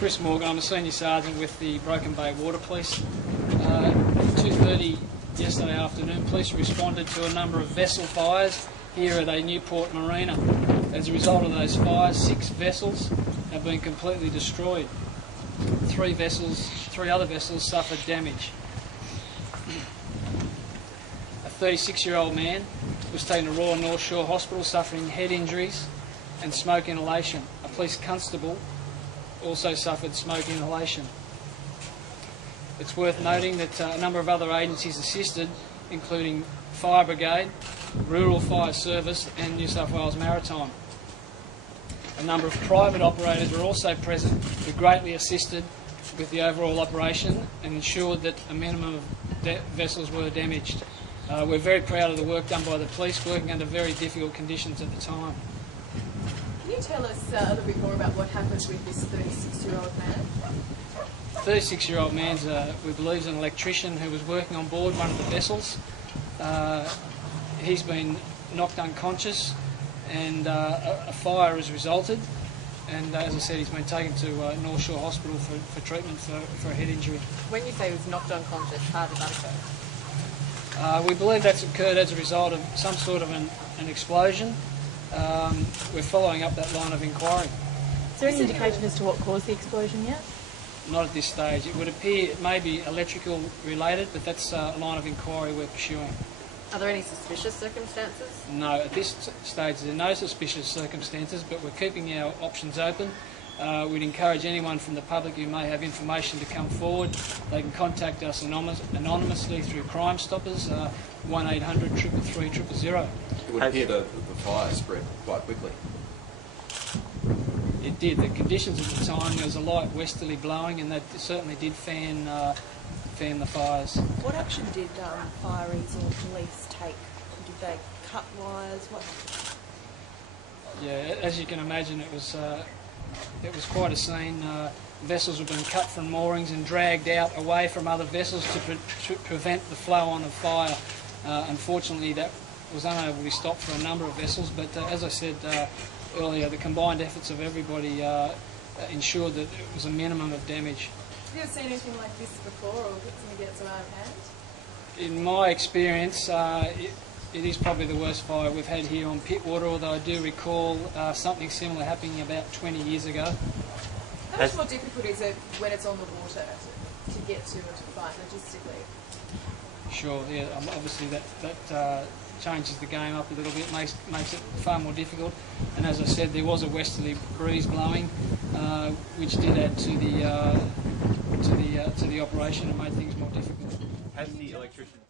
Chris Morgan, I'm a senior sergeant with the Broken Bay Water Police. At 2:30 yesterday afternoon, police responded to a number of vessel fires here at a Newport marina. As a result of those fires, 6 vessels have been completely destroyed. 3 other vessels suffered damage. A 36-year-old man was taken to Royal North Shore Hospital suffering head injuries and smoke inhalation. A police constable also suffered smoke inhalation. It's worth noting that a number of other agencies assisted, including Fire Brigade, Rural Fire Service and New South Wales Maritime. A number of private operators were also present who greatly assisted with the overall operation and ensured that a minimum of vessels were damaged. We're very proud of the work done by the police, working under very difficult conditions at the time. Can you tell us a little bit more about what happened with this 36-year-old man? 36-year-old man's, we believe, is an electrician who was working on board one of the vessels. He's been knocked unconscious and a fire has resulted. And as I said, he's been taken to North Shore Hospital for treatment for a head injury. When you say he was knocked unconscious, how did that occur? We believe that's occurred as a result of some sort of an explosion. We're following up that line of inquiry. Is there any indication as to what caused the explosion yet? Not at this stage. It would appear it may be electrical related, but that's a line of inquiry we're pursuing. Are there any suspicious circumstances? No, at this stage there are no suspicious circumstances, but we're keeping our options open. We'd encourage anyone from the public who may have information to come forward. They can contact us anonymously through Crime Stoppers, 1800 333 000. It would appear that the fire spread quite quickly. It did. The conditions at the time, there was a light westerly blowing, and that certainly did fan the fires. What action did fireys or police take? Did they cut wires? What? Yeah, as you can imagine, it was quite a scene. Vessels were being cut from moorings and dragged out away from other vessels to prevent the flow on of fire. Unfortunately, that was unable to be stopped for a number of vessels, but as I said earlier, the combined efforts of everybody ensured that it was a minimum of damage. Have you ever seen anything like this before, or something gets out of hand? In my experience, it is probably the worst fire we've had here on Pittwater, although I do recall something similar happening about 20 years ago. How much more difficult is it when it's on the water to get to a fight logistically? Sure, yeah, obviously that changes the game up a little bit, makes it far more difficult. And as I said, there was a westerly breeze blowing, which did add to the operation and made things more difficult. Has the electrician